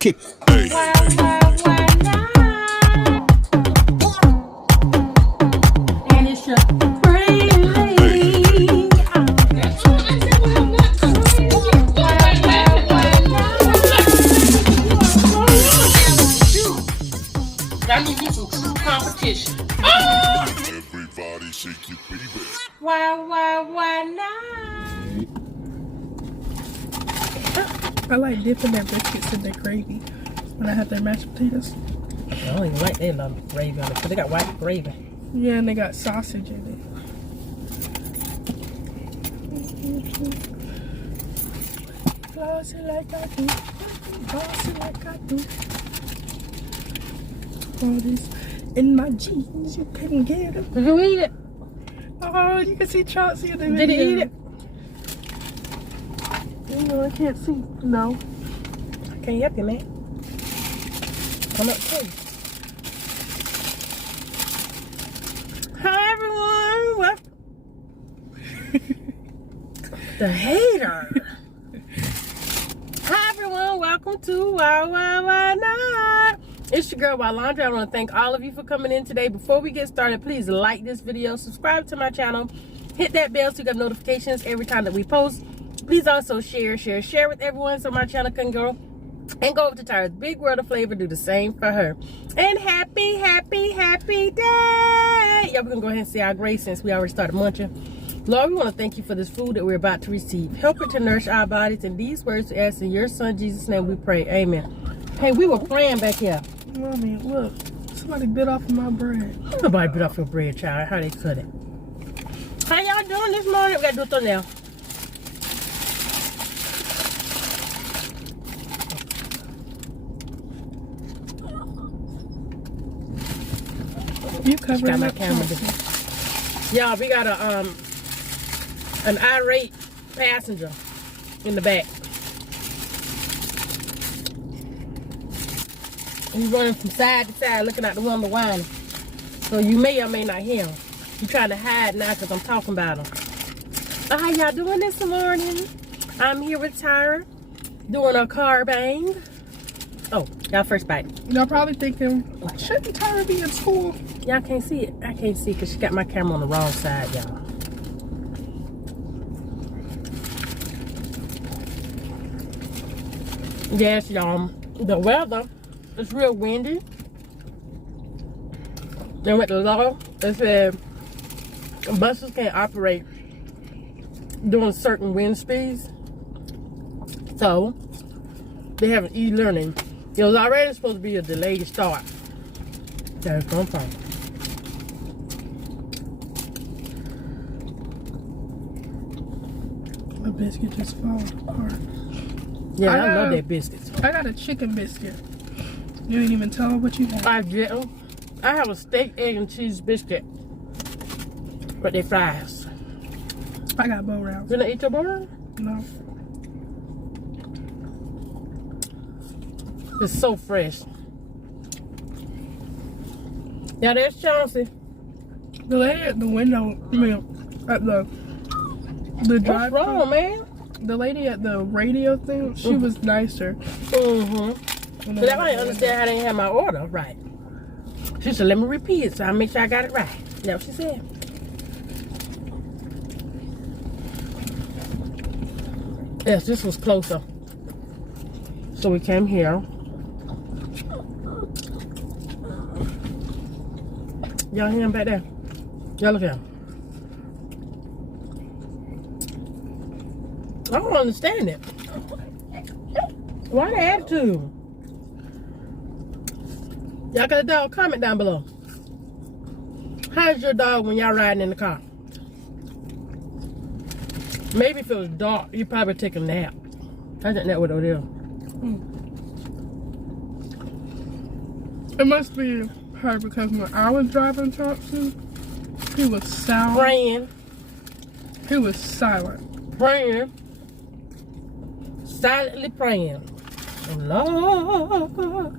kick. Hey. Why not? And it's your I need you some true competition. Everybody shake your baby. Why not? I like dipping their biscuits in their gravy when I have their mashed potatoes. I don't even like that little gravy on it, because they got white gravy. Yeah, and they got sausage in it. Floss it like I do. Floss it like I do. All this in my jeans, you couldn't get them. Did you eat it? Oh, you can see Chauncey in the Did he eat it? No, I can't see. No. I can't help you, man. I'm not too. Hi, everyone. What? The hater. Hi, everyone. Welcome to Why Not? It's your girl, Wylondria. I want to thank all of you for coming in today. Before we get started, please like this video, subscribe to my channel, hit that bell so you get notifications every time that we post. Please also share with everyone so my channel can grow. And go over to Tyra's Big World of Flavor, do the same for her. And happy day! Yeah, we're going to go ahead and say our grace since we already started munching. Lord, we want to thank you for this food that we're about to receive. Help it to nourish our bodies. And these words we ask in your son Jesus' name we pray. Amen. Hey, we were praying back here. Mommy, look. Somebody bit off of my bread. Nobody bit off your bread, child. How they cut it? How y'all doing this morning? We got to do it though now. You covering my up camera. Y'all, we got an irate passenger in the back. He's running from side to side, looking out the window, whining. So you may or may not hear him. He's trying to hide now because I'm talking about him. How y'all doing this morning? I'm here with Tyra, doing a CarBang. Oh, y'all first bite. Y'all probably thinking, shouldn't Tyra be in school? Y'all can't see it. I can't see because she got my camera on the wrong side, y'all. Yes, y'all. The weather is real windy. Then with the law, they said buses can't operate during certain wind speeds. So they have an e-learning. It was already supposed to be a delayed start. That's no problem. My biscuit just falls apart. Yeah, I love that biscuit. I got a chicken biscuit. You didn't even tell her what you had. I didn't. I have a steak, egg, and cheese biscuit. But they fries. I got bow rounds. Didn't I eat your burger? No. It's so fresh. Yeah, there's Chauncey. The lady at the window, I mean, at the drive. What's wrong, man? The lady at the radio thing, she was nicer. Mm-hmm. But I didn't understand how they didn't have my order right. She said, let me repeat it so I make sure I got it right. That's what she said. Yes, this was closer. So we came here. Y'all hear him back there? Y'all look at him. I don't understand it. Why the attitude? Y'all got a dog? Comment down below. How's your dog when y'all riding in the car? Maybe if it was dark, you probably take a nap. I think that what it is. It must be her because when I was driving Thompson, he was silent. Praying. He was silent. Praying. Silently praying. Oh, Lord,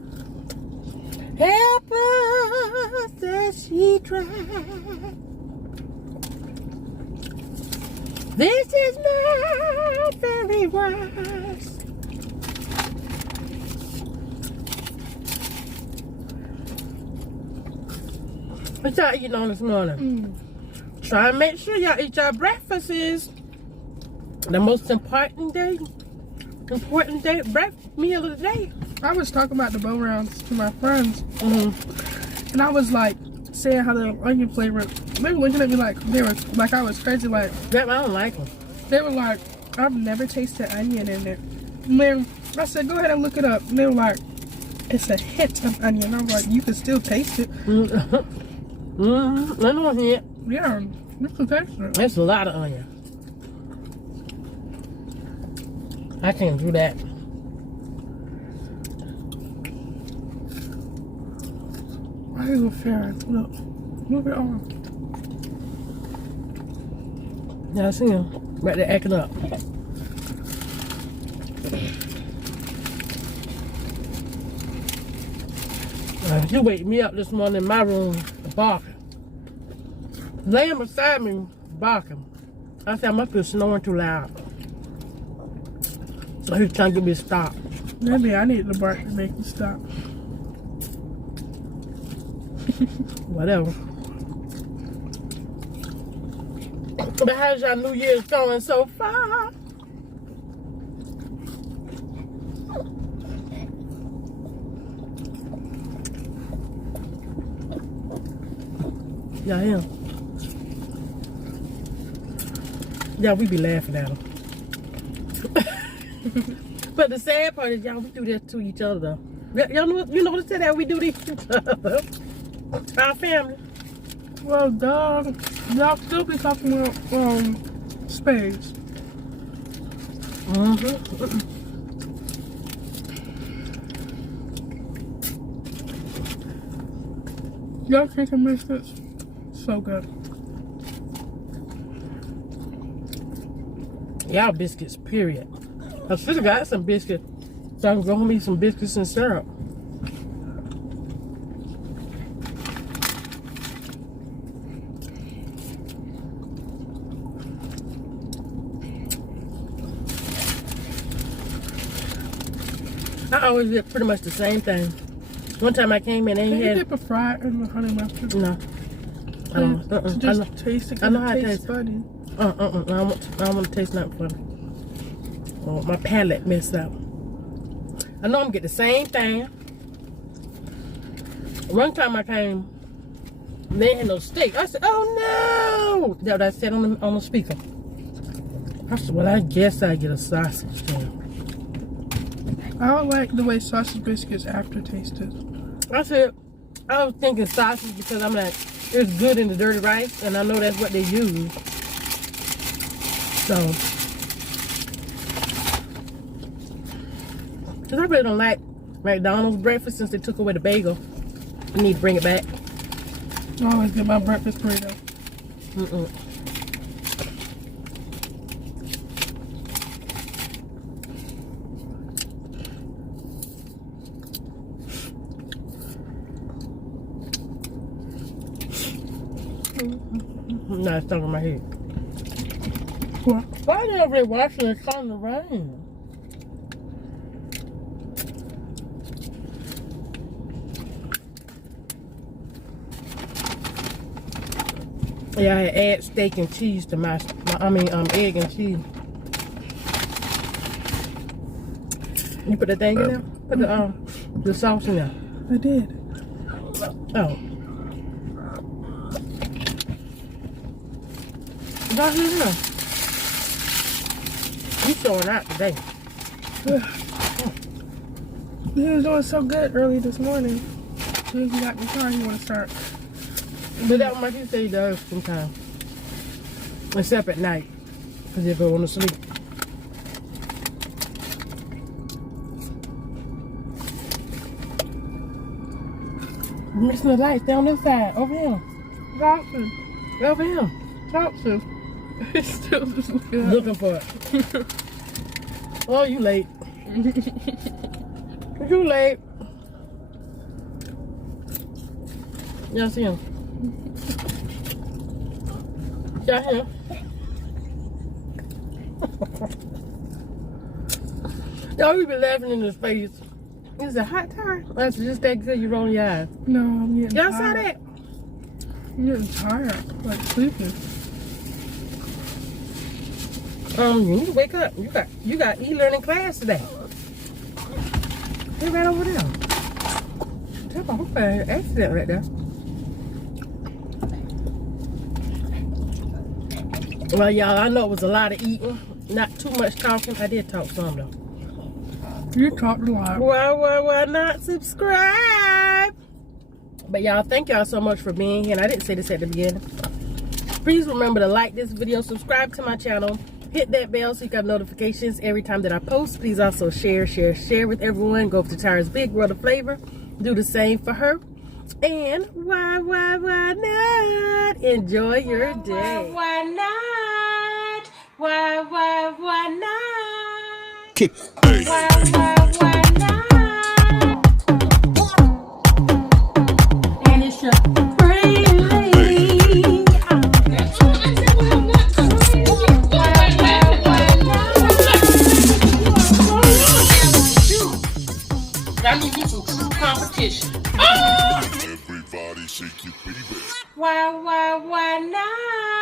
help us as she tries. This is not very wise. What y'all eating on this morning? Try and make sure y'all eat your breakfasts. The most important meal of the day. I was talking about the bow rounds to my friends. And I was like, saying how the onion flavor, they were looking at me like they were like I was crazy. Like, I don't like them. they were like, I've never tasted onion in it. And then I said, go ahead and look it up. And they were like, it's a hint of onion. I was like, you can still taste it. I know it. Yeah, you can taste it. That's a lot of onion. I can't do that. Why are you fair? Look, move it on. Yeah, I see him right there acting up. You wake me up this morning in my room barking. Laying beside me barking. I said I must be snoring too loud. So he's trying to get me to stop. Maybe I need the bark to make me stop. Whatever. But how's y'all New Year's going so far? Yeah, yeah. Yeah, we be laughing at them. But the sad part is, y'all, we do this to each other. Y'all know, you know what I said that we do this to each other. Our family. Well, dog, y'all still be talking about spades. Y'all chicken biscuits, so good. Y'all biscuits, period. I should have got some biscuits so I can go home and eat some biscuits and syrup. I always get pretty much the same thing. One time I came in and Can he you had... dip a fry in the honey mustard? No. I don't. Just taste it. I know how it tastes tastes. funny. I don't want to taste nothing funny. Oh, my palate messed up. I know I'm gonna get the same thing. One time I came, they had no steak. I said, "Oh no!" That's what I said on the speaker. I said, "Well, I guess I get a sausage then." I don't like the way sausage biscuits aftertasted. I said, I was thinking sausage because I'm like, it's good in the dirty rice, and I know that's what they use. So, because I really don't like McDonald's breakfast since they took away the bagel. I need to bring it back. I always get my breakfast burrito. Nah, it's stuck in my head. What? Why are they over there watching it on the rain? Yeah, I add steak and cheese to my egg and cheese. You put the thing in there? Put the sauce in there. I did. Oh. That's enough. You showing out today. He was doing so good early this morning. As soon as he got in the car, he want to start. But that one, like you say, he does sometimes. Except at night. Because he'll go on to sleep. You're missing the lights down this side. Over here. Johnson. Over here. Johnson. He's still just looking at Looking for it. Oh, you late. You late. Y'all see him? Y'all hear him? Y'all, we be laughing in his face. It's a hot time. That's just that good you roll your eyes. No, I'm getting Y'all tired. saw that? I'm getting tired, like sleeping. You need to wake up. You got e-learning class today. Hey, right over there. That's a whole accident right there. Well, y'all, I know it was a lot of eating, not too much talking. I did talk some though. You talked a lot. Why not subscribe? But y'all, thank y'all so much for being here. And I didn't say this at the beginning. Please remember to like this video, subscribe to my channel, hit that bell so you get notifications every time that I post. Please also share with everyone. Go to Tyra's Big World of Flavor. Do the same for her. And why not? Enjoy your day. Why not? Why not? Kick. Why not? And it's your free. I need me some true competition. Everybody shake your baby. Why not?